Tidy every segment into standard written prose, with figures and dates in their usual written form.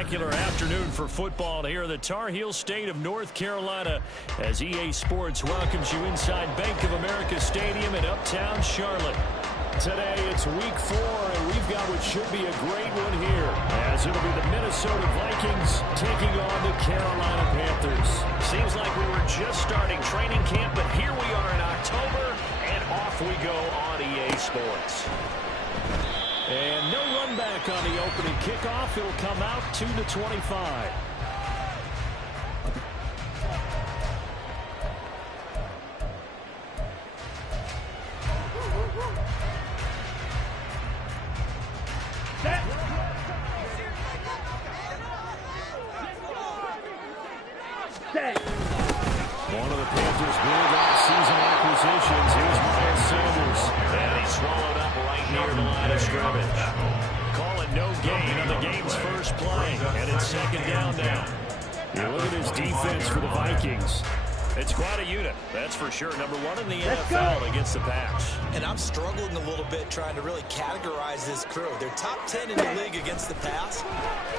spectacular afternoon for football here in the Tar Heel state of North Carolina as EA Sports welcomes you inside Bank of America Stadium in Uptown Charlotte. Today it's week 4, and we've got what should be a great one here, as it'll be the Minnesota Vikings taking on the Carolina Panthers. Seems like we were just starting training camp, but here we are in October, and off we go on EA Sports. And no run back on the opening kickoff. It'll come out 2-25. One of the Panthers' big off-season acquisitions. Here's Miles Sanders. And he's swallowed up right near the line of scrimmage. Calling no gain on the game's first play. And it's second down now. You look at his defense for the Vikings. It's quite a unit, that's for sure. Number 1 in the NFL against the pass. And I'm struggling a little bit trying to really categorize this crew. They're top 10 in the league against the pass,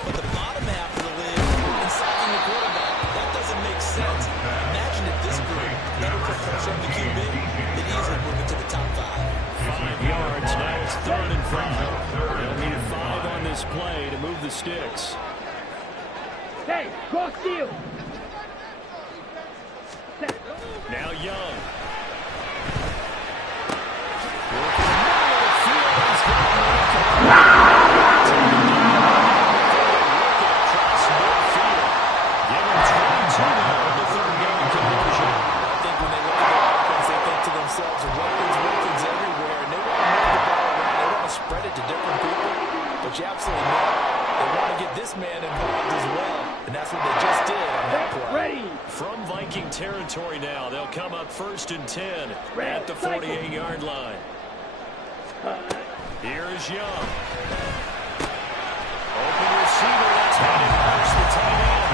but the bottom half of the league in sacking the quarterback. That doesn't make sense. Imagine if this group never put pressure on the QB, they'd easily move into the top 5. 5 yards, now it's 3rd and 5. They'll need 5 on this play to move the sticks. Hey, cross field. Now Young. You absolutely know they want to get this man involved as well, and that's what they just did on that play. Ready. From Viking territory now, they'll come up 1st and 10 at the 48-yard line. Here is Young. Open receiver, that's handed first, the tight end.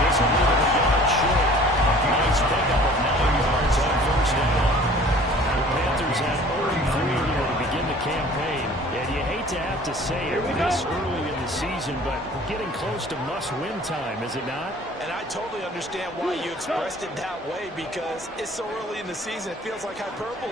He's a little bit of a yard short. Nice pickup of 9 yards on 1st down. The Panthers had 0-3 here to begin the campaign. And you hate to have to say it this early in the season, but getting close to must-win time, is it not? And I totally understand why you expressed it that way, because it's so early in the season, it feels like hyperbole.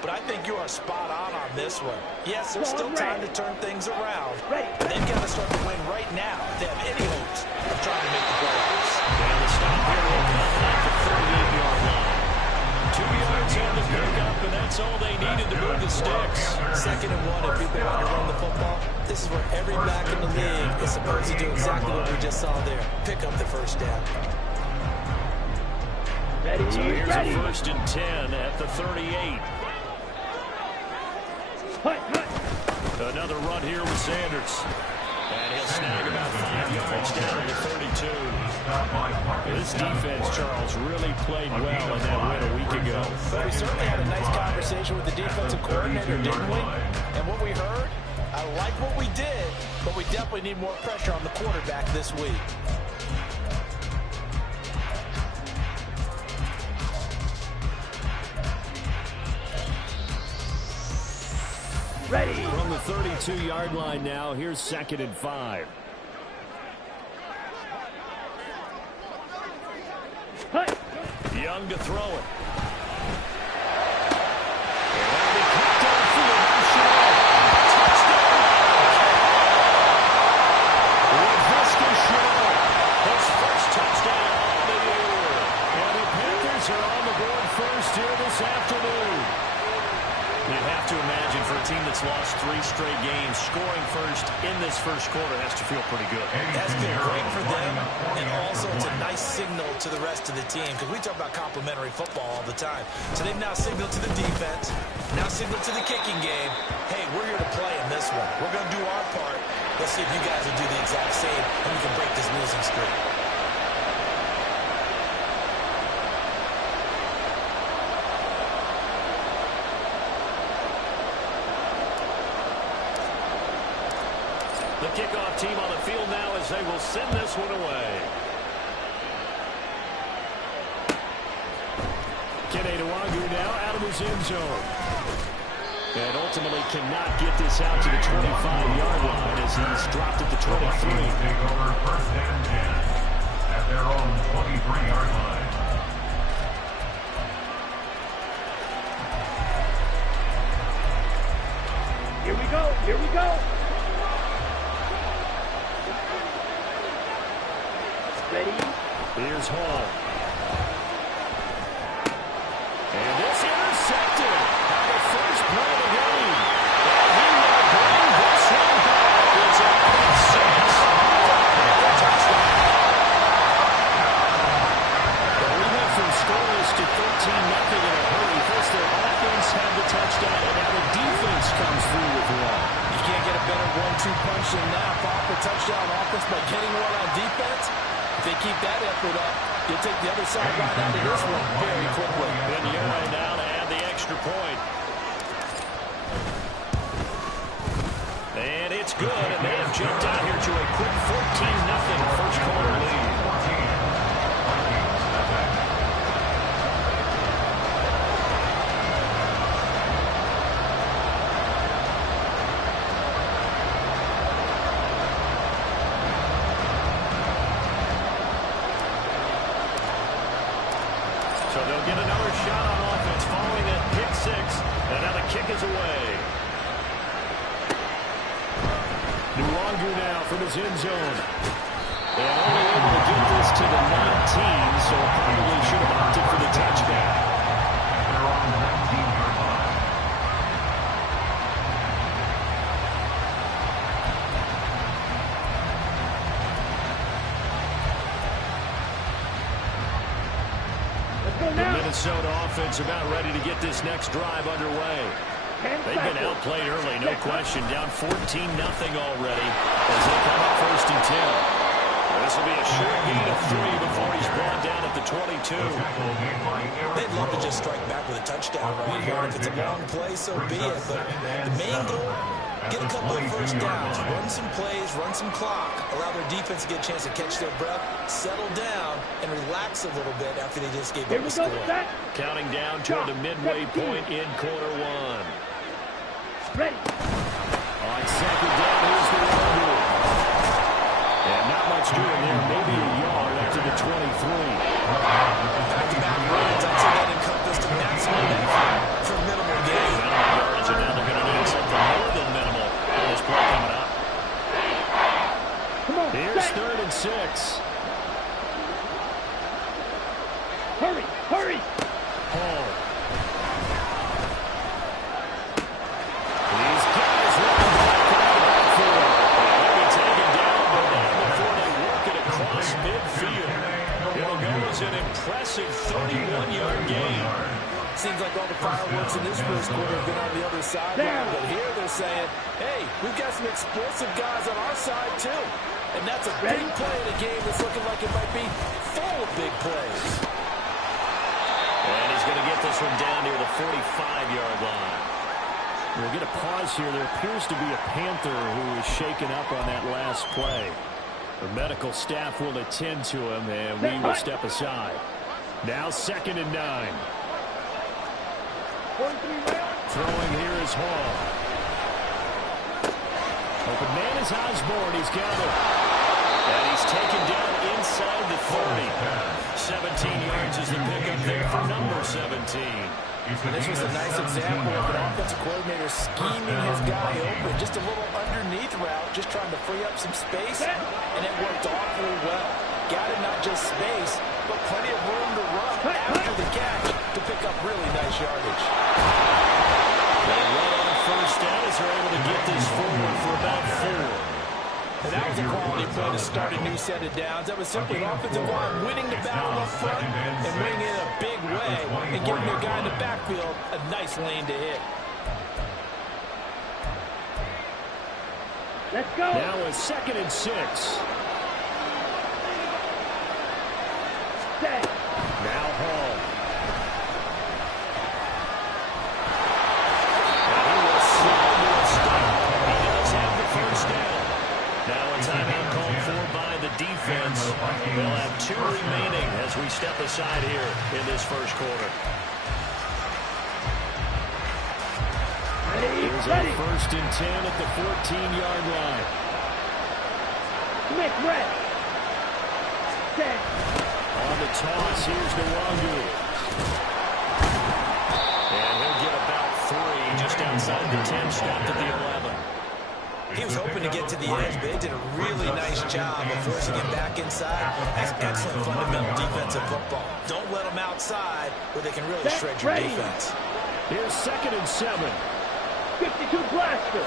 But I think you are spot on this one. Yes, there's still time to turn things around, but they've got to start to win right now if they have any hopes of trying to make the playoffs. And the stop here will come at the 38-yard line. 2 yards on the pickup, and that's all they needed to move the sticks. 2nd and 1, if people want to run the football, this is where every back in the league is supposed to do exactly what we just saw there. Pick up the first down. So here's a 1st and 10 at the 38. Another run here with Sanders. And he'll snag about 5 yards down to 32. This defense, Charles, really played well in that win a week ago. But we certainly had a nice conversation with the defensive coordinator, didn't we? And what we heard, I like what we did, but we definitely need more pressure on the quarterback this week. Ready. From the 32-yard line now, here's 2nd and 5. Young to throw it. And he kicked downfield by Shaw. Touchdown. Laviska Shaw, his first touchdown of the year. And the Panthers are on the board first here this afternoon. You have to imagine for a team that's lost 3 straight games, scoring first in this first quarter has to feel pretty good. That's been great for them, and also it's a nice signal to the rest of the team, because we talk about complementary football all the time. So they've now signaled to the defense, now signaled to the kicking game, hey, we're here to play in this one. We're going to do our part. Let's see if you guys will do the exact same, and we can break this losing streak. The kickoff team on the field now as they will send this one away. Keneduagu now out of his end zone. And ultimately cannot get this out to the 25-yard line as he's dropped at the 23. Here we go. Ready? Here's Hall. And this intercepted on the first play of the game. And he will bring this one back. It's a pick six. Touchdown. Well, we went from scoreless to 13-0 in a hurry. First, their offense had the touchdown, and now the defense comes through with one. You can't get a better 1-2 punch than that. Off a touchdown offense by getting one on defense. If they keep that effort up, you'll take the other side right out of this one very quickly. Then Uri now to add the extra point. And it's good, and they have jumped out here to a quick 14-0 first quarter lead. So they'll get another shot on offense following that pick six. And now the kick is away. Nwangu now from his end zone. And only able to get this to the 19, so probably should have opted for the touchback. The Minnesota offense about ready to get this next drive underway. They've been outplayed early, no question. Down 14-0 already as they come up first and 10. This will be a short gain of 3 before he's brought down at the 22. They'd love to just strike back with a touchdown right here. If it's a long play, so be it. But the main goal, get a couple of first downs, run some plays, run some clock, allow their defense to get a chance to catch their breath, settle down, and relax a little bit after they just gave up a score. Counting down toward the midway point in quarter one. Ready. On second down, here's the Nwangu. And not much doing there, maybe a yard after the 23. Back-to-back runs, I'd say that encompassed a maximum effort for minimal gain. Minimal yards, and now they're going to need something more than minimal on this play coming up. Come on. Here's set. 3rd and 6. Hurry. Hurry. Hall. These guys running back out of the backfield. They'll be taken down, but not before they work it across midfield. It'll go as an impressive 31-yard gain. Seems like all the fireworks in this first quarter have been on the other side now, but here they're saying, hey, we've got some explosive guys on our side too. And that's a big play in a game that's looking like it might be full of big plays. And he's going to get this one down near the 45-yard line. We'll get a pause here. There appears to be a Panther who is shaken up on that last play. The medical staff will attend to him, and we will step aside. Now 2nd and 9. Throwing here is Hall. Open man is Osborne. He's got it. And he's taken down inside the 30. 17 yards is the pickup there for number 17. And this was a nice example of an offensive coordinator scheming his guy open. Just a little underneath route, just trying to free up some space, and it worked awfully well. Got him not just space, but plenty of room to run after the catch to pick up really nice yardage. They run on first down as they're able to get this forward for about 4. And that was a quality play to start a new set of downs. That was simply an offensive line winning the battle up front and winning it in a big way and giving their guy in the backfield a nice lane to hit. Let's go. Now a 2nd and 6. Set. Now Hall. And he will slide to a stop. He does have the first down. Now a timeout called for by the defense. They'll have 2 remaining as we step aside here in this first quarter. Here's our 1st and 10 at the 14-yard line. Make red. Set. On the toss, here's Nwangu. And he'll get about 3 just outside the 10, stopped at the 11. He was hoping to get to the edge, but they did a really nice job of forcing him back inside. That's excellent fundamental defensive football. Don't let them outside where they can really shred your defense. Here's 2nd and 7. 52 blaster.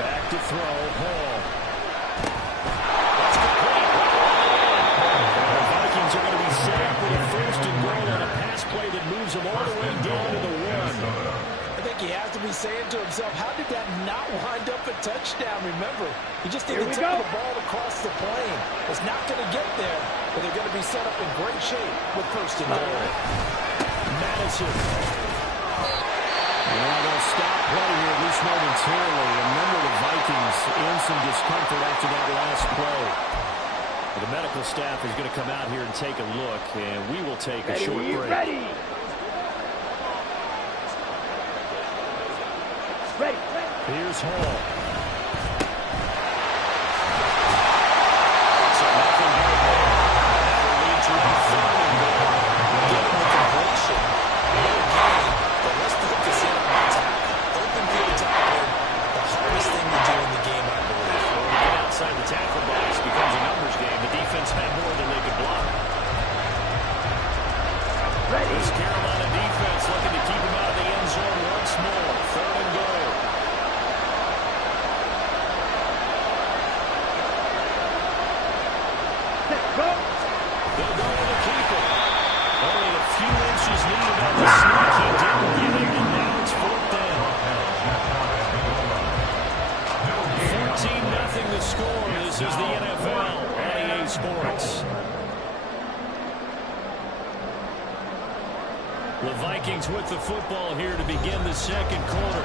Back to throw, Hall. The Vikings are going to be set up with a 1st and goal on a pass play that moves them all the way down to the 1. I think he has to be saying to himself, how did that not wind up a touchdown? Remember, he just didn't take the ball across the plane. It's not going to get there, but they're going to be set up in great shape with 1st and goal. Madison. Well, they'll stop play here, at least momentarily. Remember the Vikings in some discomfort after that last play. The medical staff is going to come out here and take a look, and we will take a short break. Ready. Here's Hall. So nothing but that will lead to a 3rd and goal. Give him the completion. No gain, but let's focus in on the tackle. Open field tackle, the hardest thing to do in the game, I believe. When you get outside the tackle box, it becomes a numbers game. The defense had more than they could block. This Carolina defense looking to keep him out of the end zone once more. 3rd and goal. They'll go with a keeper. Only a few inches needed on the sneak. He didn't get it, and now it's 4th down. 14-0 the score. This is the NFL on EA Sports. The Vikings with the football here to begin the 2nd quarter,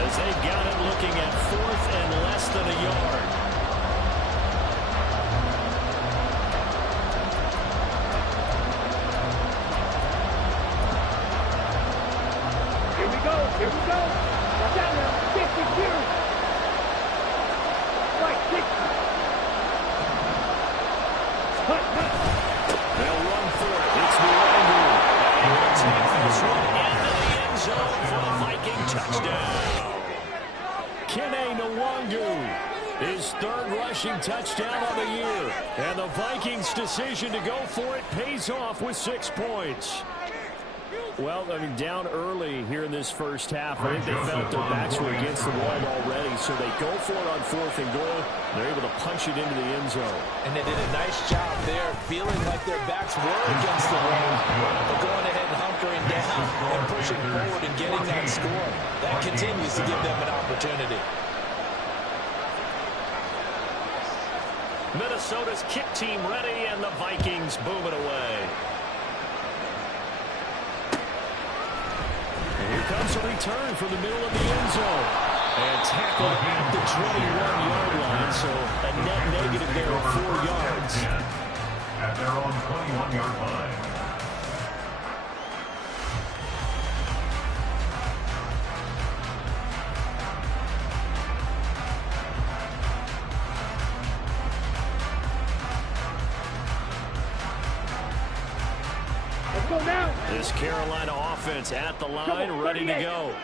as they've got it looking at 4th and less than a yard. Here we go. Watch out now. 52. Right, 60. Cut. They'll run for it. It's Nwangu. And we'll take this one into the end zone for a Viking touchdown. Kene Nwangu, his 3rd rushing touchdown of the year. And the Vikings' decision to go for it pays off with 6 points. Well, I mean, down early here in this first half. I think they felt their backs were against the wall already, so they go for it on 4th and goal. They're able to punch it into the end zone. And they did a nice job there, feeling like their backs were against the wall, but going ahead and hunkering down and pushing forward and getting that score. That continues to give them an opportunity. Minnesota's kick team ready, and the Vikings boom it away. Here comes a return from the middle of the end zone. And tackled at the 21-yard line, so a net negative there of 4 yards. At their own 21-yard line. This Carolina offense at the line, ready to go.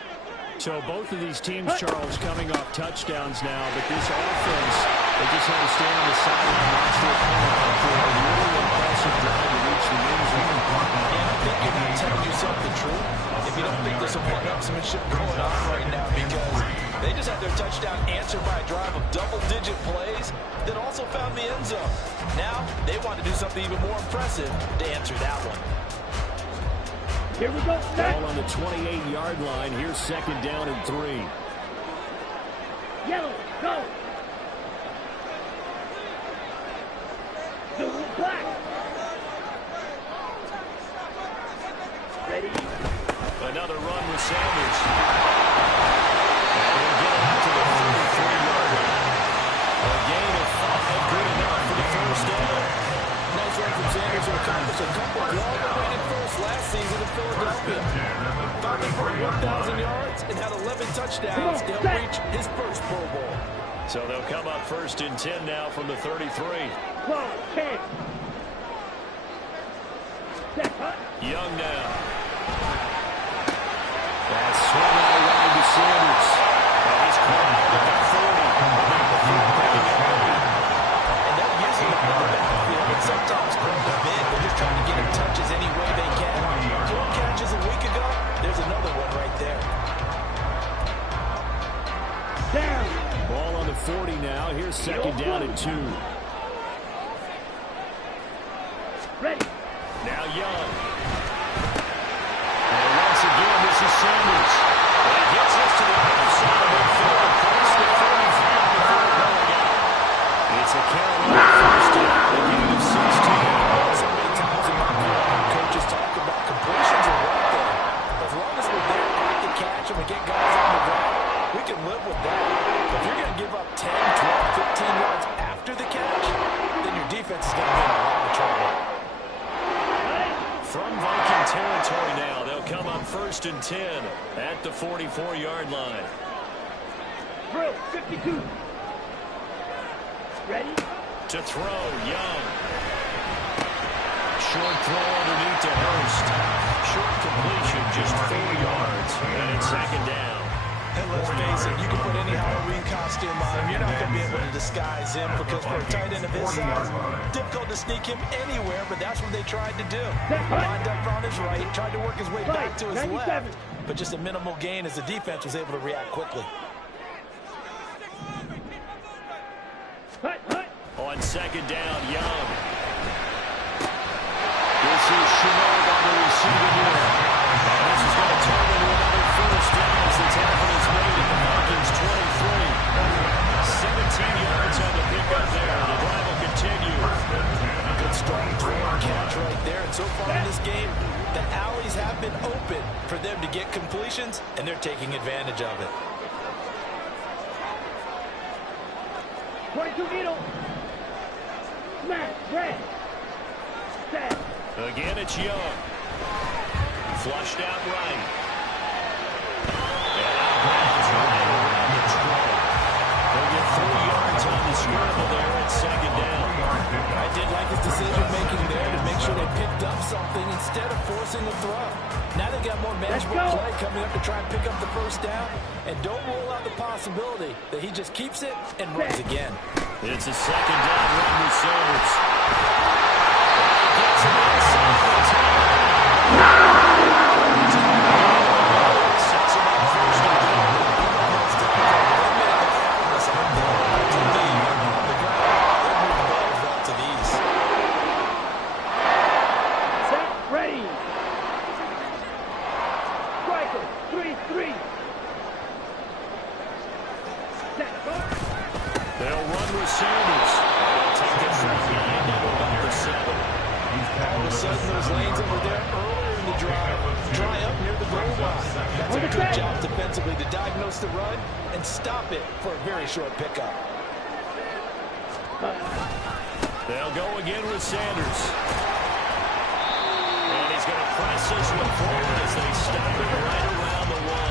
So both of these teams, Charles, coming off touchdowns now, but this offense, they just had to stand on the sideline, watch their opponent for a really impressive drive to reach the end zone. And I think you're not telling yourself the truth if you don't think there's some one-upsmanship going on right now, because they just had their touchdown answered by a drive of double-digit plays that also found the end zone. Now they want to do something even more impressive to answer that one. Here we go. Ball on the 28-yard line. Here's 2nd down and 3. Yellow, go. Blue, black. Ready. Another run with Sanders. And he'll get it out to the 33-yard line. A gain of 5, good enough for the 1st down. Nice run from Sanders to accomplish a couple of long-awaited firsts last season in Philadelphia. Finally for 1,000 yards and had 11 touchdowns to help reach his first Pro Bowl. So they'll come up 1st and 10 now from the 33. 12, 10. Set, cut. Young now. That's swung Sanders. And he's caught at the 40. And they're using him in the backfield, and sometimes quite a bit. They're just trying to get him touches any way they can. 4 catches a week ago. There's another one right there. Down. Ball on the 40 now. Here's second down and 2. Ready. Now Young. And once again, this is Sanders. And he gets us to the other side of the field across the 45 before going out. It's a Carolina first down, a gain of 16. So many times in my career, coaches talk about completions are right there. As long as we're there at the catch and we get guys on the ground, we can live with that. If you're going to give up 10, 12, 15 yards after the catch, then your defense is going to be in a lot of trouble. From Viking territory now, they'll come up first and 10 at the 44-yard line. Drill. 52. Ready. To throw, Young. Short throw underneath to Hurst. Short completion, just 4 yards. And it's second down. And let's face it, you can put any Halloween costume on him. You're not going to be able to disguise him because for a tight end of his size, difficult to sneak him anywhere, but that's what they tried to do. Lined up on his right, tried to work his way back to his left, but just a minimal gain as the defense was able to react quickly. Hut, hut. On second down, Young. This is Chenault on the receiving unit. And this is going to turn into another first down as the tackle is made at the Vikings 23. 17 yards on the pickup there. The drive will continue. Good strong throw and catch right there. And so far in this game, the alleys have been open for them to get completions, and they're taking advantage of it. 22 needle. Smash. Red. Set. Again, it's Young. Flushed out right. And out of bounds right around the 20. They'll get 3 yards on the scramble there at second down. I did like his decision-making there to make sure they picked up something instead of forcing the throw. Now they got more manageable play coming up to try and pick up the first down. And don't rule out the possibility that he just keeps it and runs again. It's a second down run with Sanders. He gets him inside the 10. Sets him up first and goal. Set. Ready. Striker. 3-3. Set. Guard. They'll run with Sanders. They'll take it from 9 to about the 7. All of a sudden, those lanes over there earlier in the drive dry up near the goal line. That's a good job defensively to diagnose the run and stop it for a very short pickup. They'll go again with Sanders. And he's going to press this one forward as they stop it right around the 1.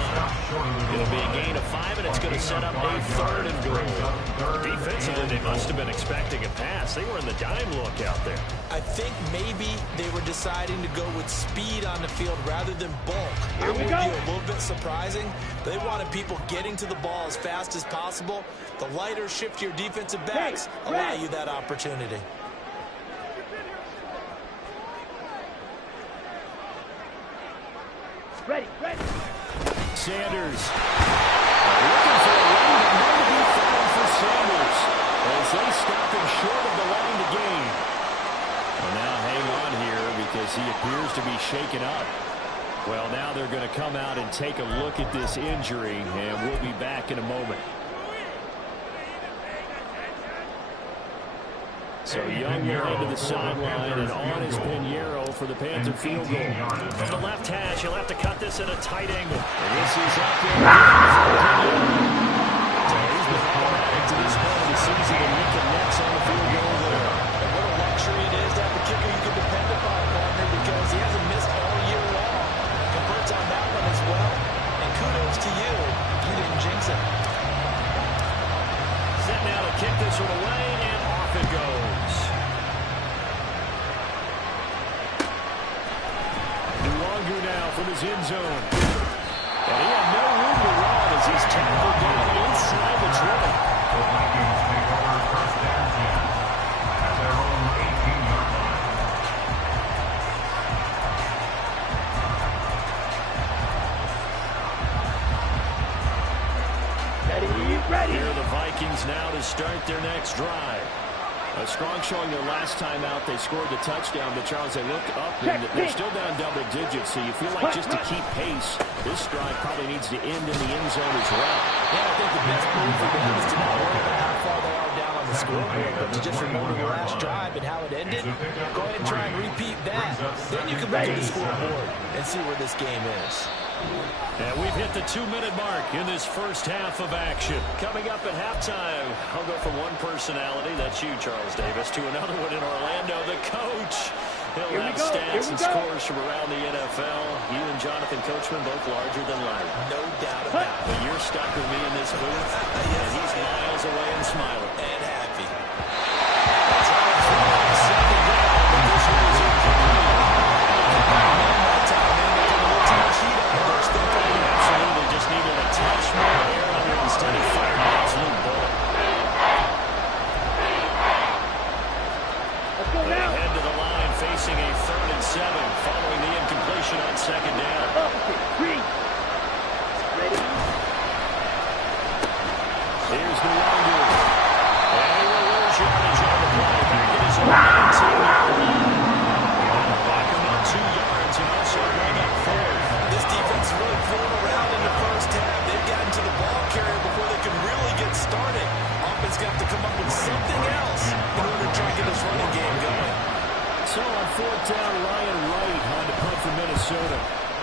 It'll be a gain of 5, and it's going to set up a third and goal. Defensively, they must have been expecting a pass. They were in the dime look out there. I think maybe they were deciding to go with speed on the field rather than bulk. That would be a little bit surprising. They wanted people getting to the ball as fast as possible. The lighter, shiftier defensive backs allow you that opportunity. Ready. Ready. Sanders looking for a run, but none to be found for Sanders as they stop him short of the line to gain. Well, now hang on here because he appears to be shaken up. Well, now they're going to come out and take a look at this injury, and we'll be back in a moment. So Young will head to the sideline, and on is Pinheiro for the Panther field goal. From the left hash, he'll have to cut this at a tight angle. And this is up there. So he's been automatic to this point of the season, and he connects on the field goal there. And what a luxury it is to have a kicker you can depend upon, partner, because he hasn't missed all year long. Converts on that one as well. And kudos to you. You didn't jinx it. Set now to kick this one away, and off it goes. Luongo now from his end zone. And he had no room to run as as he's tackled down inside the 20. The Vikings take over first and 10 at their own 18-yard line. Ready. Here are the Vikings now to start their next drive. A strong showing their last time out. They scored the touchdown, but Charles, they look up and they're still down double digits, so you feel like just to keep pace, this drive probably needs to end in the end zone as well. Yeah, I think the best move for them is to not worry about how far they are down on the scoreboard, but to just remember the last drive and how it ended. Go ahead and try and repeat that. Then you can look at the scoreboard and see where this game is. And we've hit the 2-minute mark in this first half of action. Coming up at halftime, I'll go from one personality, that's you, Charles Davis, to another one in Orlando, the coach. He'll have stats and scores from around the NFL. You and Jonathan Coachman both larger than life. No doubt about it. But you're stuck with me in this booth, and he's miles away and smiling. And happy. That's how it's going. Second down, but this one is incomplete. Absolutely, just needed a touch more air on it instead of firing an absolute bullet. Let's go They now. head to the line, facing a 3rd and 7, following the incompletion on second down. Opposite. Ready. Here's the Longo. And he will lose yardage on the play. Back at his own 19-yard line. Back him up 2 yards and also bring up 4. This defense is really fooling around in the first half. They've gotten to the ball carrier before they can really get started. Offense got to come up with something else in order to try and get this running game going. So on 4th down, Ryan Wright on to punt for Minnesota.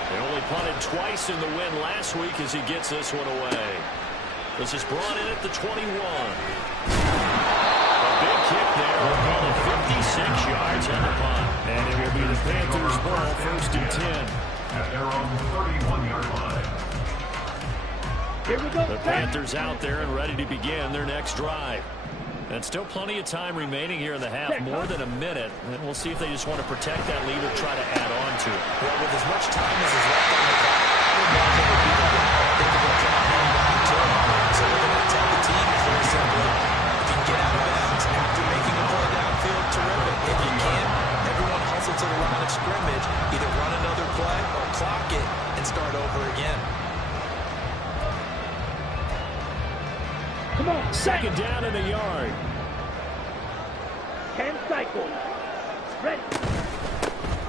They only punted twice in the win last week as he gets this one away. This is brought in at the 21. A big kick there. We'll call it 56 yards on the punt. And it will be the Panthers' ball, 1st and 10. At their own 31-yard line. Here we go. The Panthers out there and ready to begin their next drive. And still plenty of time remaining here in the half, more than a minute. And we'll see if they just want to protect that lead or try to add on to it. Well, with as much time as is left on the clock, I would imagine it would be the route. I think they're going to try to hang on to it. So what they're going to tell the team is very simply, if you can get out of bounds after making a play downfield, terrific. If you can't, everyone hustle to the line of scrimmage, either run another play or clock it and start over again. Come on. Second down in a yard. 10 cycles. Ready.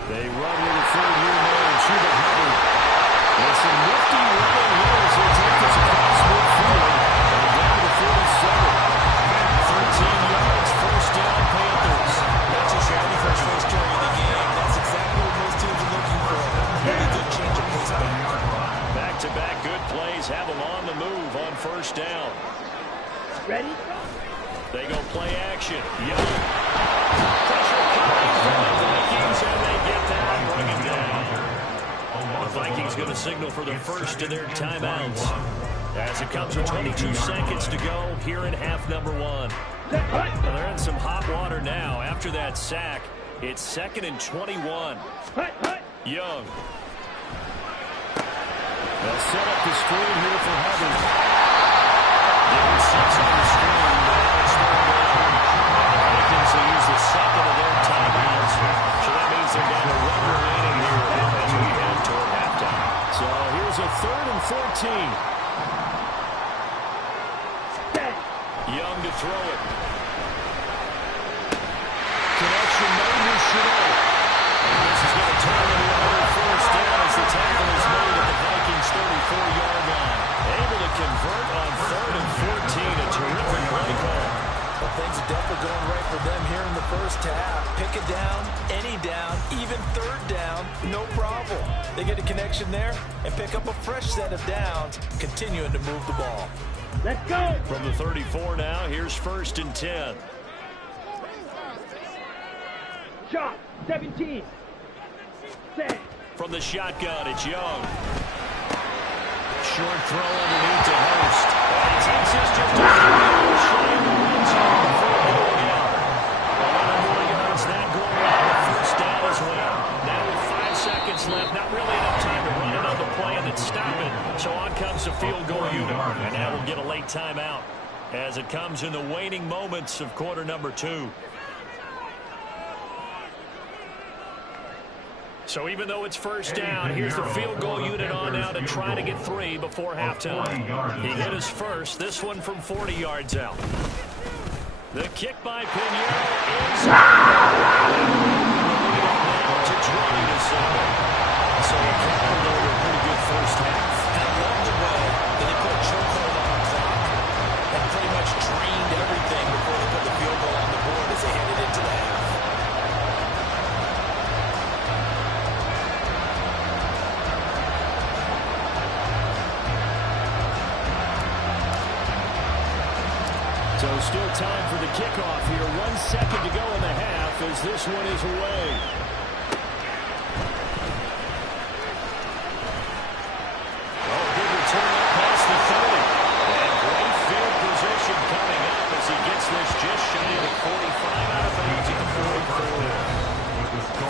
They run with a 3rd-year man to the Hubbard. There's some nifty running here as they take this across midfield and down to the 47. 13 yards, 1st down, Panthers. Not too shabby for his first carry of the game. That's exactly what most teams are looking for. Really good change of pace back. Back-to-back good plays have them on the move on 1st down. Ready. They go play action. Young. Pressure coming from the Vikings, and they get that and bring it down. The Vikings going to signal for the first of their timeouts as it comes with 22 seconds to go here in half number 1. Well, they're in some hot water now. After that sack, it's 2nd and 21. Young. They'll set up the screen here for Hubbard. Giving 6 on the screen. The Vikings will use the 2nd of their timeouts. So that means they're down to 1 remaining here as we head toward halftime. So here's a 3rd and 14. Young to throw it. Connection made with Chanel. And this is going to turn into another 1st down as the tackle is made at the Vikings' 34-yard line. Able to convert on 3rd and 14. A terrific play call. Well, things are definitely going right for them here in the first half. Pick a down, any down, even 3rd down, no problem. They get a connection there and pick up a fresh set of downs, continuing to move the ball. Let's go. From the 34 now, here's 1st and 10. Shot. 17. Set. From the shotgun, it's Young. Short throw underneath to Hurst. And he takes this just a few shy of the red zone before going out. 11 more yards, that going out the 1st down as well. Now with 5 seconds left, not really enough time to run another play and then stop it. So on comes the field goal unit. as it comes in the waning moments of quarter number 2. So even though it's first down, here's the field goal unit on now to try to get 3 before halftime. He hit his first, this one from 40 yards out. The kick by Pinheiro is to 27. So probably a pretty good first half. And I love the way that they put a chokehold on the clock and pretty much drained everything before they put the field goal on the board as they headed into the half. So still time for the kickoff here. 1 second to go in the half as this one is away. Oh, good return up past the 30. And great field position coming up as he gets this just shy of the 45 out of bounds at the 44.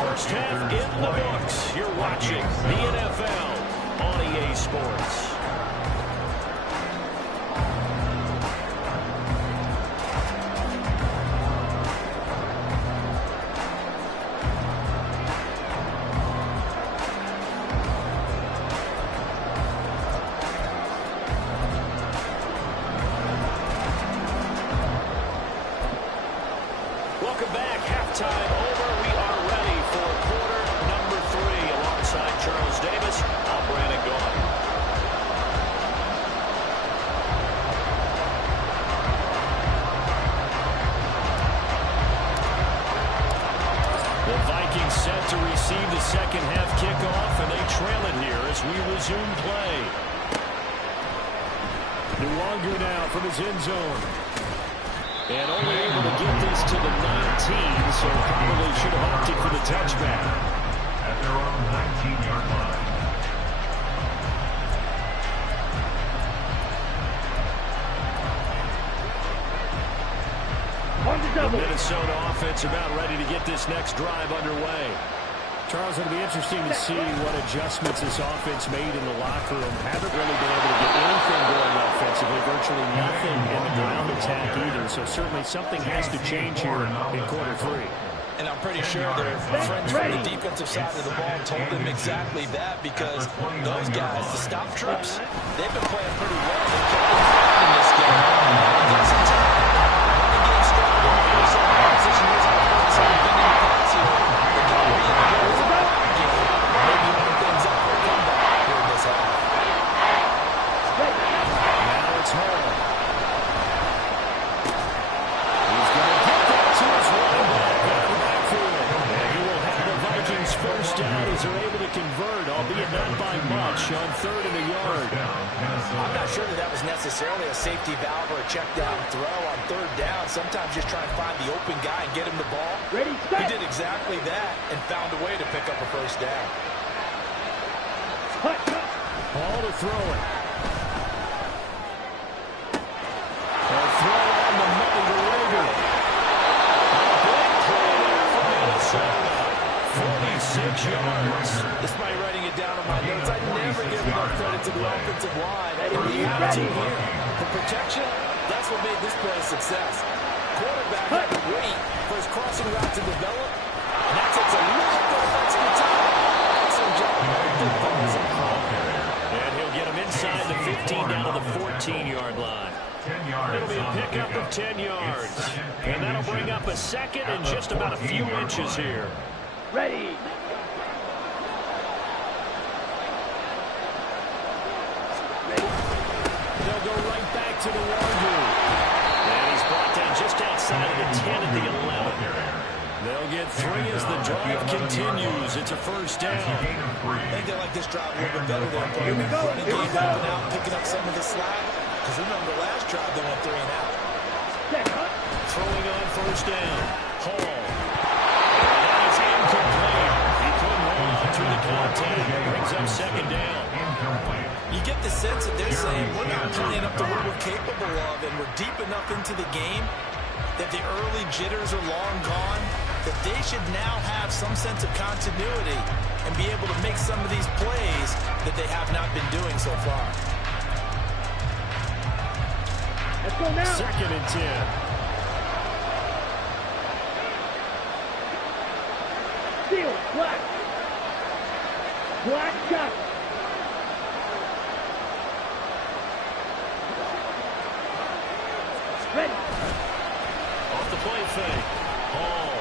First half in the books. You're watching the NFL on EA Sports. Welcome back. Halftime over. We are ready for quarter number 3. Alongside Charles Davis, I'm Brandon Gaudin. The Vikings set to receive the second half kickoff, and they trail it here as we resume play. Nwangu now from his end zone. And only able to get this to the 19, so probably should have opted for the touchback. At their own 19-yard line. The Minnesota offense about ready to get this next drive underway. Charles, it'll be interesting to see what adjustments this offense made in the locker room. Haven't really been able to get anything going offensively, virtually nothing in the ground attack either. So certainly something has to change here in quarter 3. And I'm pretty sure their friends from the defensive side of the ball told them exactly that, because those guys, the stop trips, they've been playing pretty well. They kept them flat in this game. Get some time. The game started in the first half. Opposition was on the first half. Defending the pass here. They're going to be in the game. Maybe open things up for a comeback here in this half. Now it's Hall. He's going to get that to his running back out of the backfield. And he will have the Vikings first down as they're able to convert, albeit not by much, on 3rd and a yard. I'm not sure that was necessarily a safety valve or a check down throw on 3rd down. Sometimes just try and find the open guy and get him the ball. Ready, He did exactly that and found a way to pick up a first down. Ball to throw it. A throw on the money to Rager. A big play there for Minnesota. 46 yards. Despite writing it down on my notes, I never give enough credit to the offensive line. And the attitude here. For protection, that's what made this play a success. Quarterback had to wait for his crossing route to develop. And that takes a little bit of extra time. Excellent job. And he'll get him inside the 15 down to the 14-yard line. It'll be a pickup of 10 yards. And that'll bring up a second and just about a few inches here. Ready. They'll go right back to the Nwangu. And he's brought down just outside of the 10 at the 11. They'll get 3 as the drive continues. It's a first down. I think they like this drive a little bit better than running game helping out, picking up some of the slack. Because remember, last drive they went 3 and out. Throwing on first down. Hall. That is incomplete. He couldn't hold on through the contact. Brings up second down. You get the sense that they're saying we're not playing up to what we're capable of, and we're deep enough into the game that the early jitters are long gone, that they should now have some sense of continuity and be able to make some of these plays that they have not been doing so far. Let's go now. 2nd and 10. Steal. Black. Black shot. Ready. Off the play fake. Hall.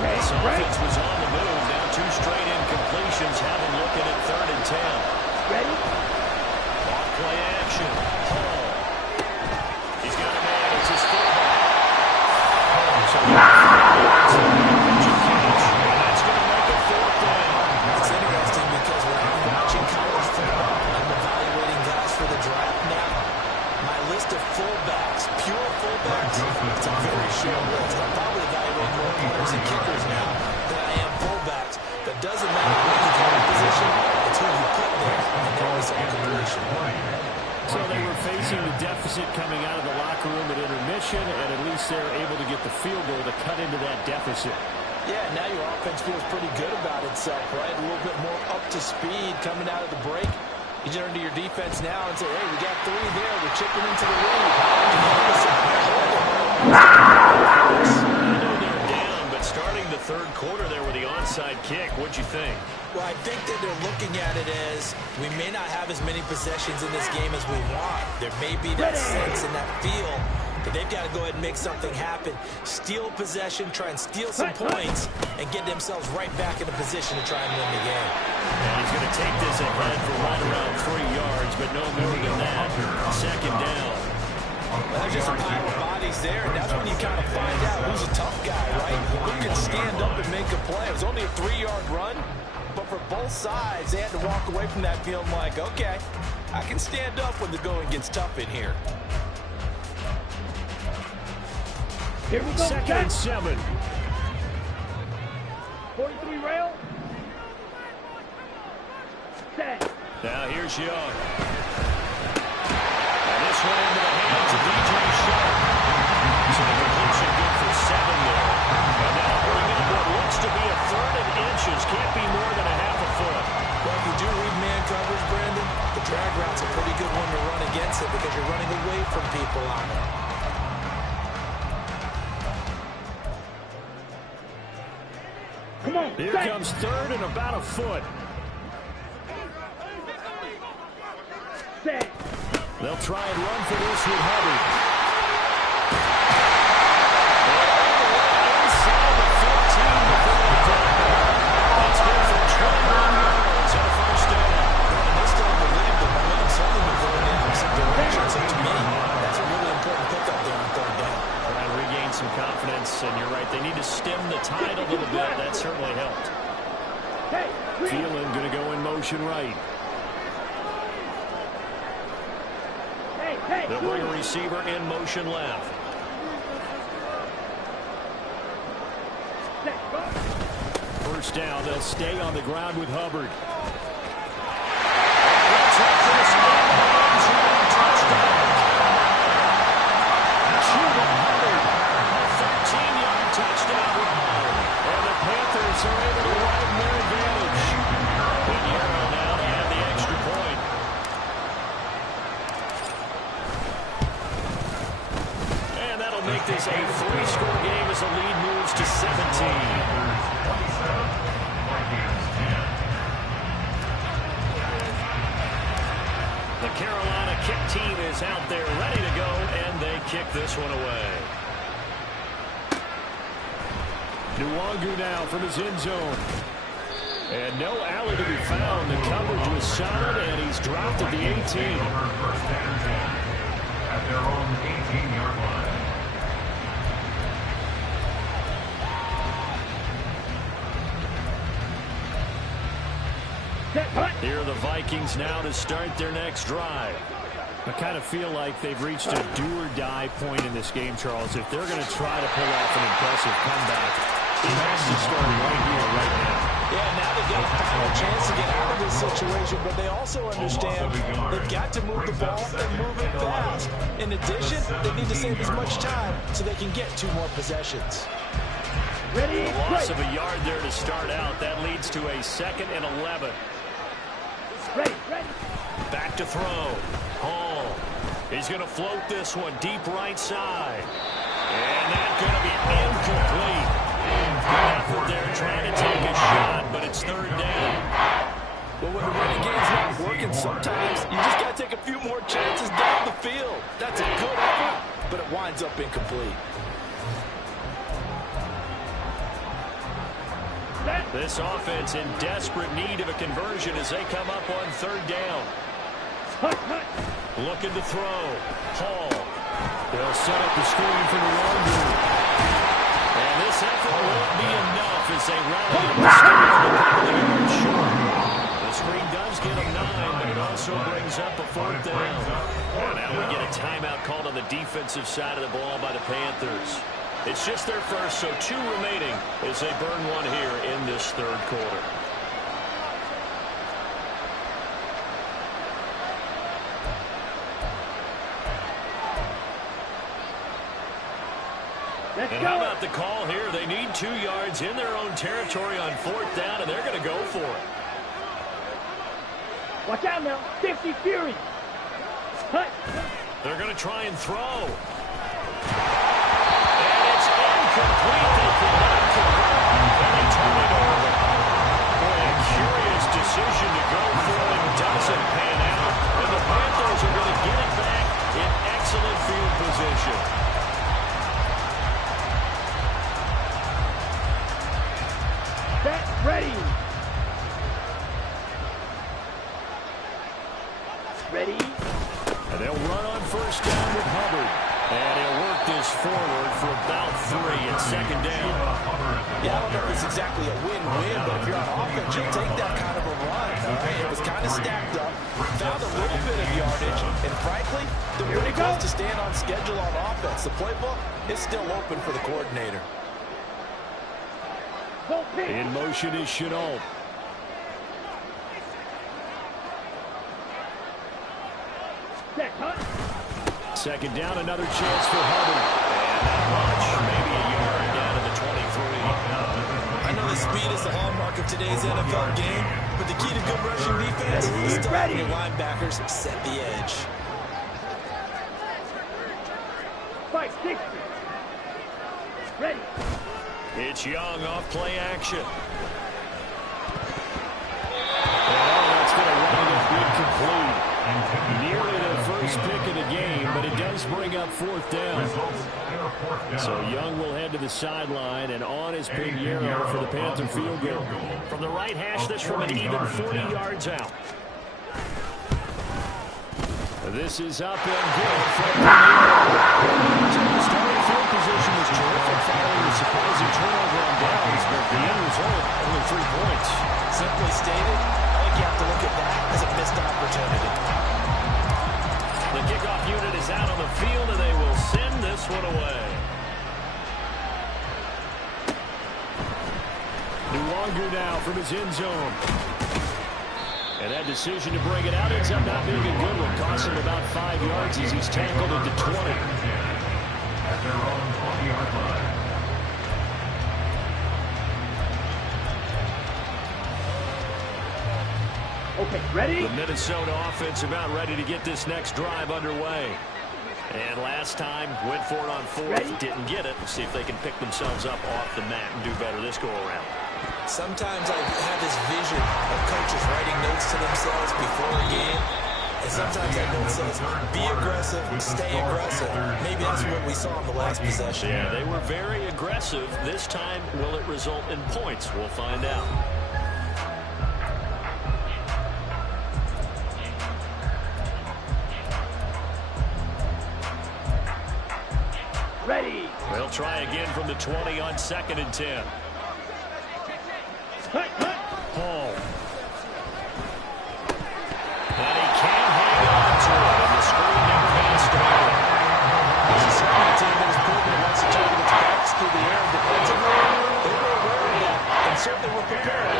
This offense was on the move. Now 2 straight incompletions. Have him looking at 3rd and 10. Ready. Off play action. Hall. He's got a man. It's his fullback. So that's going to make it 4th down. It's interesting because when I'm watching college football and I'm evaluating guys for the draft now, my list of fullbacks, pure fullbacks, it's a very short list. I'm probably evaluating more punters and kickers now than I am fullbacks. That doesn't matter where you go in position, it's who you put there, and there is a completion. So they were facing the deficit coming out of the locker room at intermission, and at least they were able to get the field goal to cut into that deficit. Yeah, now your offense feels pretty good about itself, right? A little bit more up to speed coming out of the break. You turn to your defense now and say, hey, we got 3 there. We're chipping into the lead. I know they're down, but starting the 3rd quarter there with the onside kick, what'd you think? Well, I think that they're looking at it as we may not have as many possessions in this game as we want. There may be that sense and that feel that they've got to go ahead and make something happen. Steal possession, try and steal some points, and get themselves right back in a position to try and win the game. And he's going to take this ahead for right around 3 yards, but no more than that. 2nd down. Well, there's just a pile of bodies there, and that's when you kind of find out who's a tough guy, right? Who can stand up and make a play. It was only a 3-yard run, but for both sides, they had to walk away from that feeling like, okay, I can stand up when the going gets tough in here. Here we go. 2nd and 7. 43 rail. Set. Now here's Young. And this one into the hands of DJ Sharp. So the completion good for 7 there. And now bring up what looks to be a 3rd and inches. Can't be more than a half a foot. Well, if you do read man coverage, Brandon, the drag route's a pretty good one to run against it because you're running away from people on it. Come on. Here set. comes 3rd and about a foot. Set. They'll try and run for this with Hubbard. Inside the 15 before the tackle. That's good for 21 yards and a 1st down. And they still believe the momentum's certainly been going in some direction. So to me, that's a really important pickup there on 3rd down. Trying to regain some confidence, and you're right. They need to stem the tide a little bit. That certainly helped. Hey, Thielen going to go in motion right. hey. They'll bring a receiver in motion left. Set. Go. 1st down. They'll stay on the ground with Hubbard. Touchdown. And the Panthers are able to widen their advantage. And Yarrow now to add the extra point. And that'll make this a 3-score game as the lead moves to 17. The Carolina kick team is out there ready to go, and they kick this one away. Nwangu now from his end zone. And no alley to be found. The coverage was solid, and he's dropped at the 18. First and 10 at their own 18-yard line. Set. Hut. Here are the Vikings now to start their next drive. I kind of feel like they've reached a do-or-die point in this game, Charles. If they're going to try to pull off an impressive comeback, it has to start right here, right now. Yeah, now they've got a final chance to get out of this situation, but they also understand they've got to move the ball and move it fast. In addition, they need to save as much time so they can get 2 more possessions. Ready, A loss of a yard there to start out. That leads to a 2nd and 11. ready, ready. Back to throw. Hall. He's going to float this one deep right side. And that's going to be incomplete. Good effort there trying to take a shot, but it's 3rd down. Well, when the running game's not working, sometimes you just got to take a few more chances down the field. That's a good effort, but it winds up incomplete. This offense in desperate need of a conversion as they come up on 3rd down. Looking to throw. Hall. They'll set up the screen for the Warriors. And this effort won't be enough as they rally up the score short. The screen does get them 9, but it also brings up a 4th down. And now we get a timeout called on the defensive side of the ball by the Panthers. It's just their first, so 2 remaining as they burn one here in this 3rd quarter. Let's And go. how about the call here? They need 2 yards in their own territory on 4th down, and they're going to go for it. Watch out now. 50 Fury. Hut. They're going to try and throw. And it's incomplete. They could not convert, and they turn it over. Boy, a curious decision to go for it doesn't pan out, and the Panthers are going to get it back in excellent field position. Set. Ready. Ready. And they'll run on 1st down with Hubbard. And he'll work this forward for about 3 at 2nd down. Yeah, I don't know if it's exactly a win-win, but if you're on offense, you'll take that kind of a run. All right? It was kind of stacked up, found a little bit of yardage, and frankly, they're really close to staying on schedule on offense. The playbook is still open for the coordinator. Go pick. In motion is Chenault. Set. Hut. 2nd down, another chance for Hubbard. And not much, maybe a yard down to the 23. I know the speed is the hallmark of today's NFL game, but the key to good rushing defense is still having your linebackers set the edge. 560. Ready. It's Young off play action. Oh, that's going to wind up incomplete. Nearly their first pick of the game, but it does bring up 4th down. So Young will head to the sideline, and on is Pinheiro for the Panther field goal. From the right hash, this from an even 40 yards out. This is up and good from Pinheiro. The starting field position was terrific following the surprising turnover on downs, but the end result, only 3 points. Simply stated, I think you have to look at that as a missed opportunity. The kickoff unit is out on the field, and they will send this one away. Luongo now from his end zone. And that decision to bring it out ends up not being a good one. Costs him about 5 yards as he's tackled at the 20. At their own 20-yard line. Okay, ready? The Minnesota offense about ready to get this next drive underway. And last time, went for it on 4th, Ready? didn't get it. See if they can pick themselves up off the mat and do better this go-around. Sometimes I have this vision of coaches writing notes to themselves before a game. And sometimes that note says, be aggressive, stay aggressive. Maybe that's what we saw in the last possession. Yeah, they were very aggressive. This time, will it result in points? We'll find out. Ready. They'll try again from the 20 on 2nd and 10. Hut, hut. Hall. And he can't hang on to it. And the screen certainly were prepared.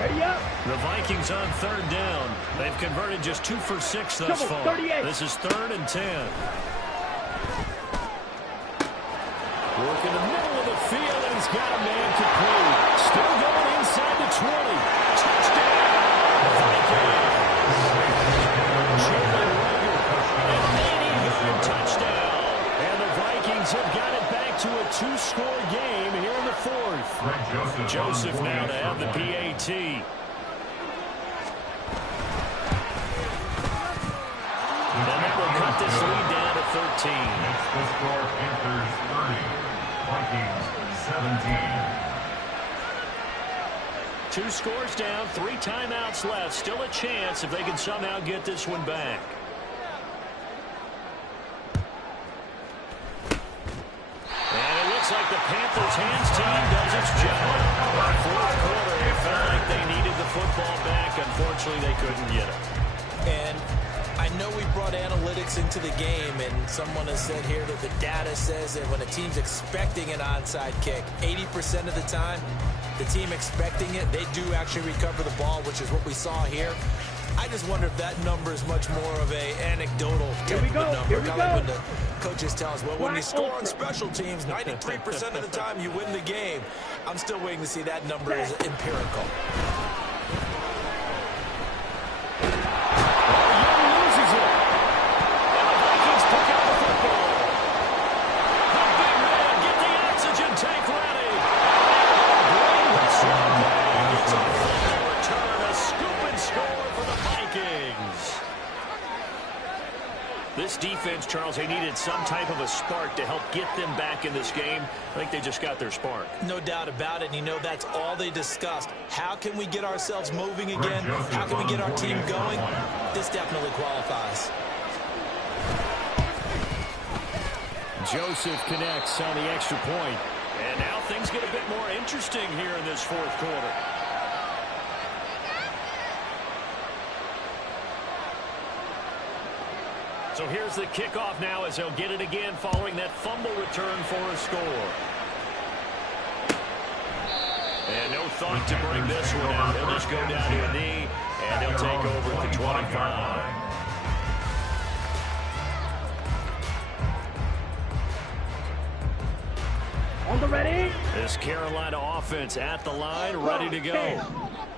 Ready up. The Vikings on third down. They've converted just 2 for 6 thus far. 38. This is 3rd and 10. Work in the middle of the field, and he's got a man complete. Still going inside the 20. Touchdown, Vikings. Jalen Reagor, an 80-yard touchdown. And the Vikings have got it back to a 2-score game here in the 4th. Joseph now to have the PAT. And that will cut this lead down to 13. Makes the score Panthers 30, Vikings 17. 2 scores down, 3 timeouts left. Still a chance if they can somehow get this one back. And it looks like the Panthers' hands team does its job. 4th quarter, it felt like they needed the football back. Unfortunately, they couldn't get it. And I know we brought analytics into the game, and someone has said here that the data says that when a team's expecting an onside kick, 80% of the time, the team expecting it, they do actually recover the ball, which is what we saw here. I just wonder if that number is much more of a anecdotal type of a number. Kind of like when the coaches tell us, well, when you score on special teams, 93% of the time you win the game. I'm still waiting to see that number as empirical. This defense, Charles, they needed some type of a spark to help get them back in this game. I think they just got their spark. No doubt about it. And you know, that's all they discussed. How can we get ourselves moving again? How can we get our team going? This definitely qualifies. Joseph connects on the extra point. And now things get a bit more interesting here in this 4th quarter. So here's the kickoff now as he'll get it again following that fumble return for a score. And no thought to bring this one out. He'll just go down to a knee, and he'll take over at the 25. On the ready. This Carolina offense at the line, ready to go.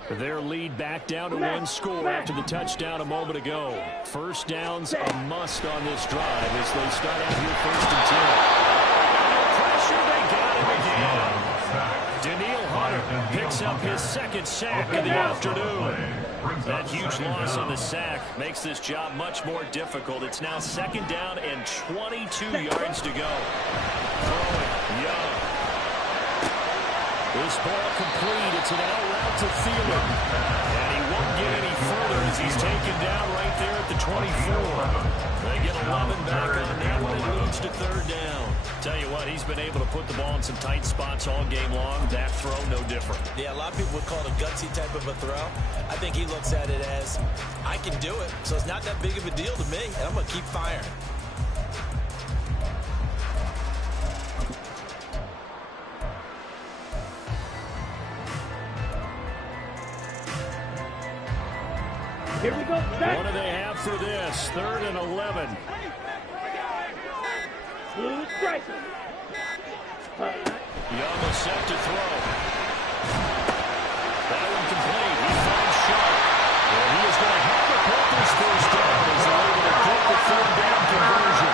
Their lead back down to 1 score after the touchdown a moment ago. First down's a must on this drive as they start out here 1st and 10. Pressure, they got him again. Daniil Hunter picks up his 2nd sack of the afternoon. That huge loss on the sack makes this job much more difficult. It's now 2nd down and 22 yards to go. Throwing, Young. This ball complete. It's an out route to Thielen. And he won't get any further as he's taken down right there at the 24. They get 11 back on that one. It leads to 3rd down. Tell you what, he's been able to put the ball in some tight spots all game long. That throw, no different. Yeah, a lot of people would call it a gutsy type of a throw. I think he looks at it as, I can do it, so it's not that big of a deal to me, and I'm going to keep firing. Here we go. What do they have for this? 3rd and 11. Smooth striker. Young is set to throw. That one complete. He finds Sharp. And he is going to help the Panthers first down as they're able to get the 3rd down conversion.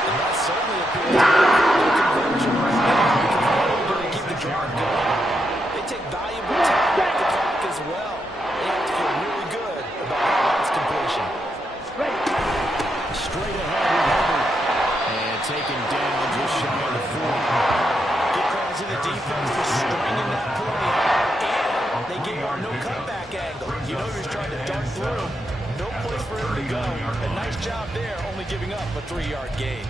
And that certainly appears to be a conversion. To keep the drive going. They take valuable time off the clock as well. They have to feel really good about that completion. Straight ahead with Hubbard. And taken down just shy of the 40. Good calls to the defense for stringing that play. And they gave him no cutback angle. You know he was trying to dart through. No place for him to go. A nice job there, only giving up a 3-yard gain.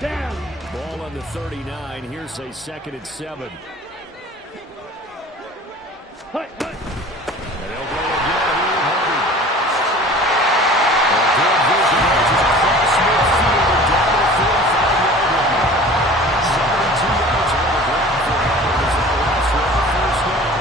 Down. Ball on the 39. Here's a 2nd and 7. Hut, hut. And they'll go again. Good vision as it's across midfield and down to the 45-yard line. 72 yards on the ground for Hubbard as that last run first down.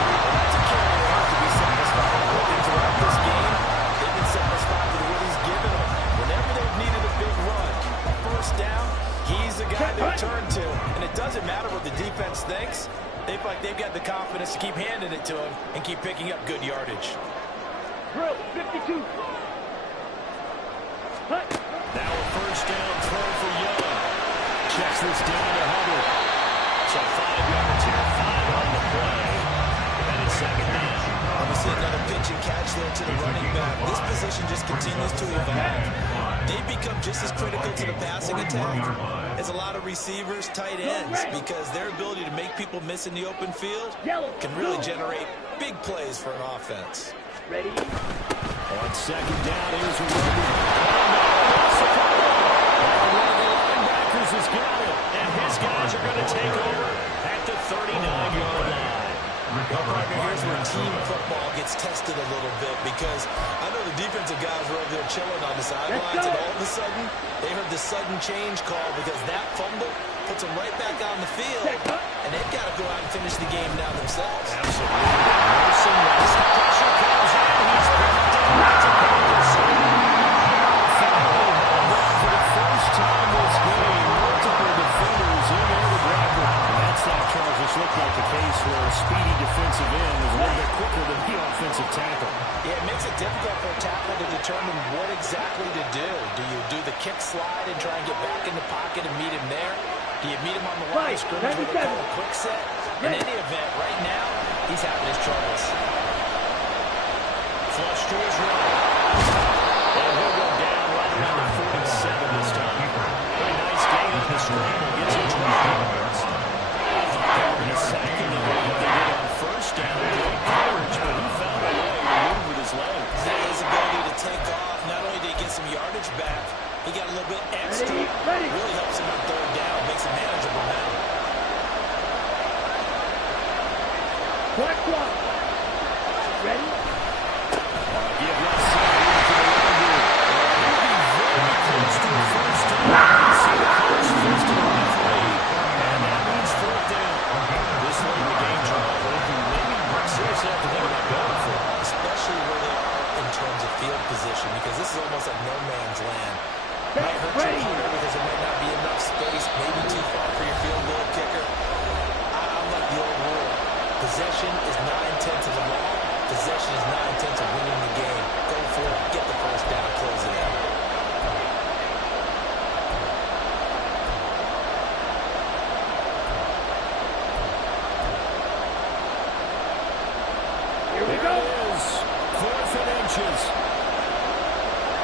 To carry, they have to be satisfied with what they've throughout this game. They've been satisfied with what he's given them. Whenever they've needed a big run, a first down, he's the guy they turn to. And it doesn't matter what the defense thinks. They feel like they've got the confidence to keep handing it to him and keep picking up good yardage. Drill, 52. Hut. Now a first down throw for Young. Checks this down to Hubbard. So 5 yards here, 5 on the play. And it's 2nd down. And we see another pitch and catch there to the running back. This position just continues to evolve. They've become just as critical to the passing attack as a lot of receivers, tight ends, because their ability to make people miss in the open field can really generate big plays for an offense. Ready? On 2nd down, here's a run. One of the linebackers has got it, and his guys are going to take over at the 39-yard line. Here's where team football gets tested a little bit, because I know the defensive guys were over there chilling on the sidelines, and all of a sudden, they heard the sudden change call because that fumble puts them right back on the field, and they've got to go out and finish the game now themselves. Absolutely. Wilson, as the pressure comes in, he's brought down to Henderson. For the first time this game, multiple defenders in there to grab him. That's that, Charles. This looked like the case where a speedy defensive end is a little bit quicker than the offensive tackle. Yeah, it makes it difficult for a tackle to determine what exactly to do. Do you do the kick slide and try and get back in the pocket and meet him there? Do you meet him on the line of scrimmage with a quick set? In any event, right now, he's having his troubles. Flush to his right. And he'll go down right around the 47 this time. Very nice gain on the scramble. Gets him 12 yards. The second of what they did on first down. Great coverage, but he found a way to move with his legs. His ability to take off, not only did he get some yardage back, he got a little bit extra. Really helps him on 3rd down, makes it manageable now. Clock, clock. Ready? Give left side room to the run game. He'll be very close to a first down. See the coach first and 3. And that means 4th down. This late in the game, Charles, maybe seriously have to think about going for it. Especially where they are in terms of field position, because this is almost like no man's land. Might hurt you here because there might not be enough space, maybe too far for your field goal kicker. I'm like the old rule. Possession is 9/10 of the law. Possession is 9/10 of winning the game. Go for it, get the first down, close it out. Here we go. There it is. 4th and inches.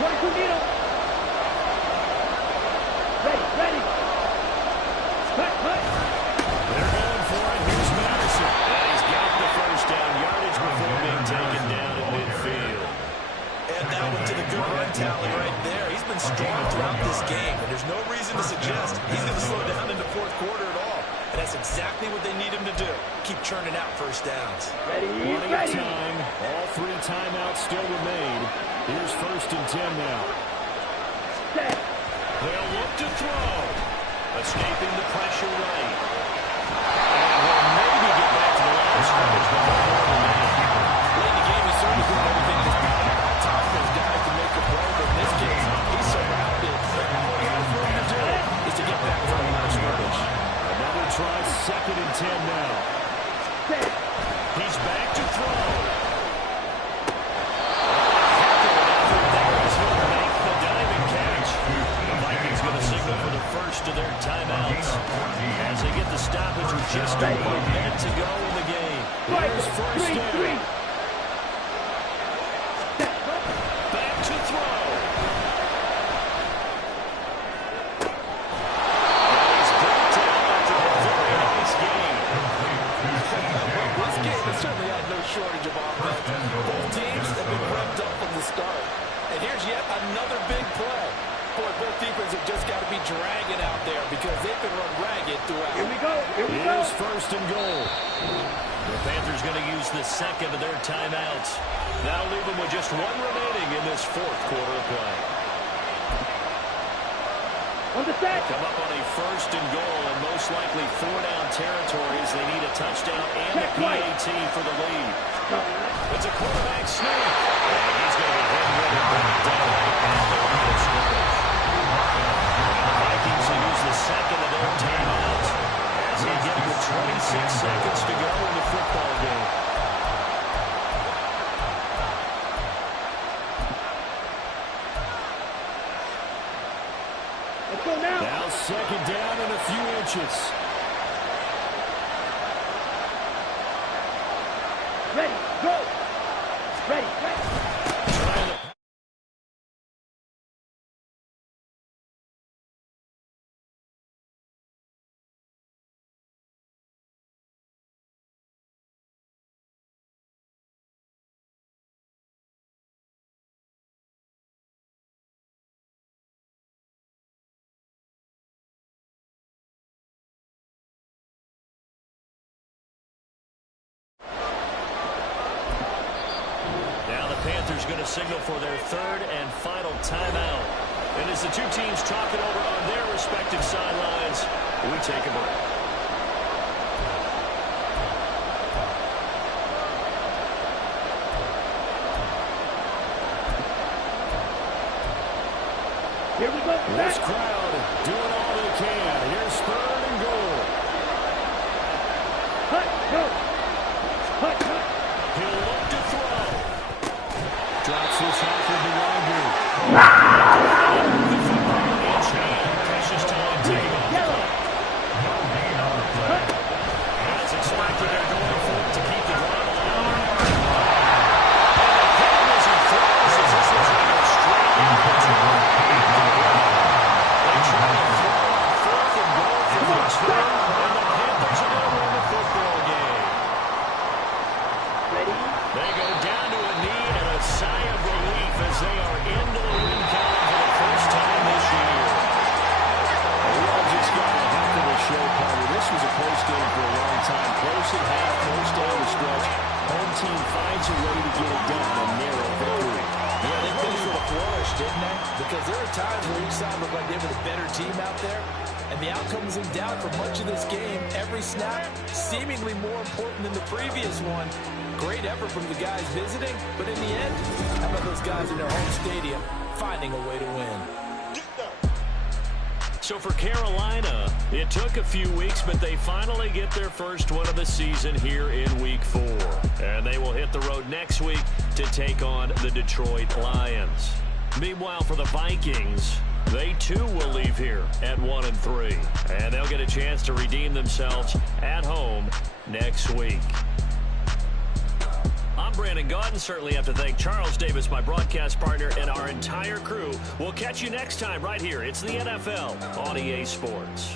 22 meter. Ready. Hut, hut. They're going for it. Here's Madison. And he's got the first down. Yardage before being taken down in midfield. And that went to the good run tally right there. He's been strong throughout this game, and there's no reason to suggest he's going to slow down in the 4th quarter at all. And that's exactly what they need him to do. Keep churning out first downs. Ready. Time. All 3 timeouts still remain. Here's 1st and 10 now. Set. They'll look to throw. Escaping the pressure right. And will maybe get back to the line of scrimmage, but no more than that. Late in the game, he's certainly doing everything in his power. Time for his guys to make a play, but in this case, he's surrounded. And all he has room to do is to get back to the line of scrimmage. Another try, 2nd and 10 now. Set. He's back to throw. First of their timeouts as they get the stoppage with just over a minute to go in the game. Here's first down. Back to throw. He's brought down after a very nice game. This game has certainly had no shortage of offense. Both teams have been revved up from the start. And here's yet another big play. Boy, both defenses have just got to be dragging out there because they've been run throughout. Here we go. Here we go. Here's first and goal. The Panthers going to use the second of their timeouts. That'll leave them with just one remaining in this fourth quarter of play. On the set. Come up on a first and goal, and most likely 4-down territory as they need a touchdown and a PAT for the lead. It's a quarterback sneak, and he's going to be hit with it, bring it down, and they'll be in scrimmage. The Vikings will use the second of their timeouts as they get with 26 seconds to go in the football game. Let's go now. Now second down and a few inches. Ready. Go. Ready. Ready. Trying to... Panthers going to signal for their third and final timeout. And as the two teams talk it over on their respective sidelines, we take a break. Here we go. This crowd doing all they can. Here's third and goal. Hut. Go. Hut. Hut. He'll look to throw. Drops this off of the longer. The football in hand. Precious time taking off the clock. As expected, they're going for it to keep the drive alive. And the as he throws as this looks like a straight into the turn. They try to throw on fourth and goal for the turn, and the Panthers are going to win the football game. Ready. They go down to a knee and a sigh of relief as they are into the win column for the first time this year. We all just got a heck of a show, Carter. This was a close game for a long time. Close at half, close down the stretch. Home team finds a way to get it done. A narrow victory. Yeah, they really sort of flourished, didn't they? Because there are times where each side looked like they were the better team out there. And the outcome was in doubt for much of this game. Every snap seemingly more important than the previous one. Great effort from the guys visiting, but in the end, how about those guys in their home stadium finding a way to win? So for Carolina, it took a few weeks, but they finally get their first one of the season here in Week 4. And they will hit the road next week to take on the Detroit Lions. Meanwhile, for the Vikings, they too will leave here at 1-3. And they'll get a chance to redeem themselves at home next week. I'm Brandon Gaudin. Certainly have to thank Charles Davis, my broadcast partner, and our entire crew. We'll catch you next time right here. It's the NFL on EA Sports.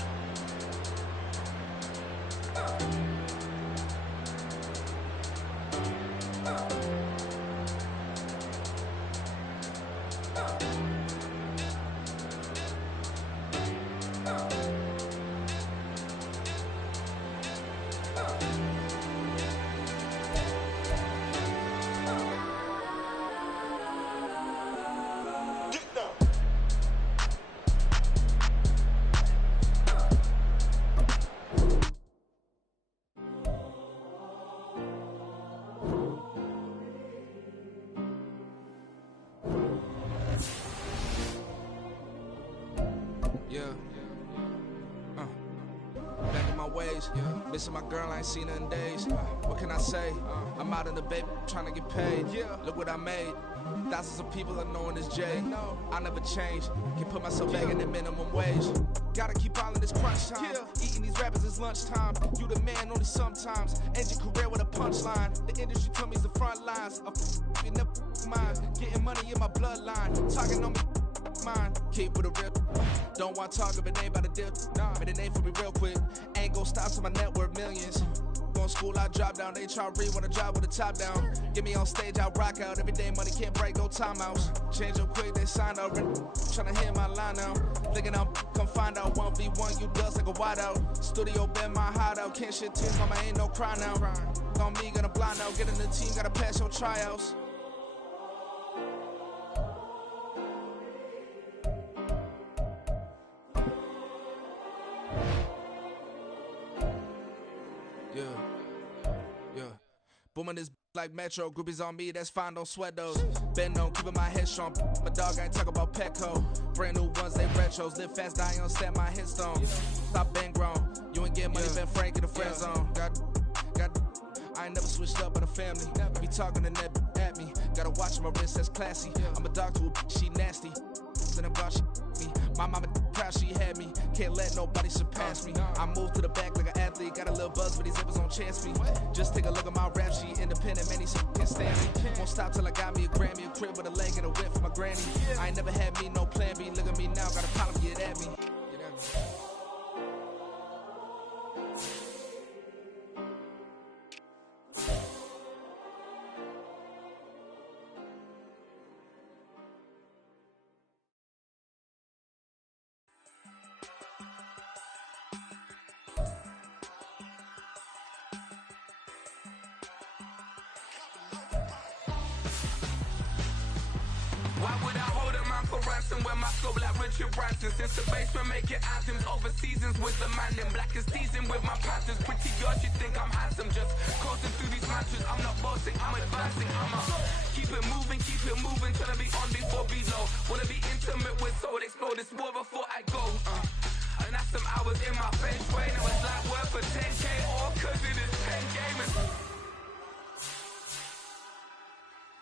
Back in my ways, missing my girl, I ain't seen her in days. What can I say? I'm out in the baby, trying to get paid. Look what I made. Thousands of people are knowing this Jay. I never change. Can put myself back in the minimum wage. Gotta keep all in this crunch time. Eating these rappers is lunchtime. You the man only sometimes. End your career with a punchline. The industry told me it's the front lines. You never mind. Getting money in my bloodline. Talking on me. Mine. Keep with a rip. Don't want to talk if it ain't about a dip. But it ain't for me real quick. Ain't gon' stop till my net worth millions. Gon' school, I drop down. They try to read when I drive with the top down. Get me on stage, I rock out. Every day money can't break, go timeouts. Change up quick, they sign up. Tryna hear my line now. Thinking I'm come find out 1v1, you dust like a wideout. Studio been my hideout. Can't shit tears, mama ain't no cry now. On me, gonna blind out. Get in the team, gotta pass your tryouts. Yeah. Booming this like Metro. Groupies on me, that's fine, don't sweat those. Been on, keeping my head strong. My dog, I ain't talk about Petco. Brand new ones, they retros. Live fast, die on set, my headstone. Stop been grown. You ain't getting money, been Frank in the friend zone. Got. I ain't never switched up on the family. Be talking to net at me. Gotta watch my wrist, that's classy. I'm a dog to a she nasty. Then I'm gone, she me. My mama proud she had me. Can't let nobody surpass me. I move to the back like an athlete. Got a little buzz, but these zippers don't chance me. Just take a look at my rap sheet. Independent, man, these can't stand me. Won't stop till I got me a Grammy. A crib with a leg and a whip for my granny. I ain't never had me no plan B. Look at me now, got a problem, get at me. Why would I hold a man for ransom when my flow like Richard Branson? Since the basement making anthems over seasons with the man in black is teasing with my patterns. Pretty girls, you think I'm handsome, just coasting through these matches. I'm not bossing, I'm advancing. I'ma keep it moving, trying to be on before below. Wanna be intimate with soul, explore this war before I go. And that's some hours in my bench way. Now it's like work for 10K all cause it is 10 gaming.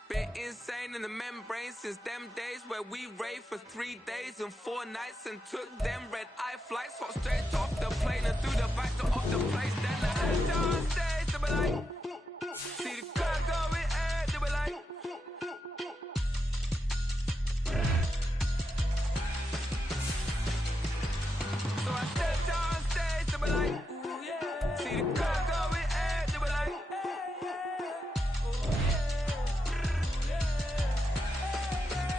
Been insane in the membrane since them days where we raved for 3 days and 4 nights and took them red eye flights. Hot straight off the plane and through the back to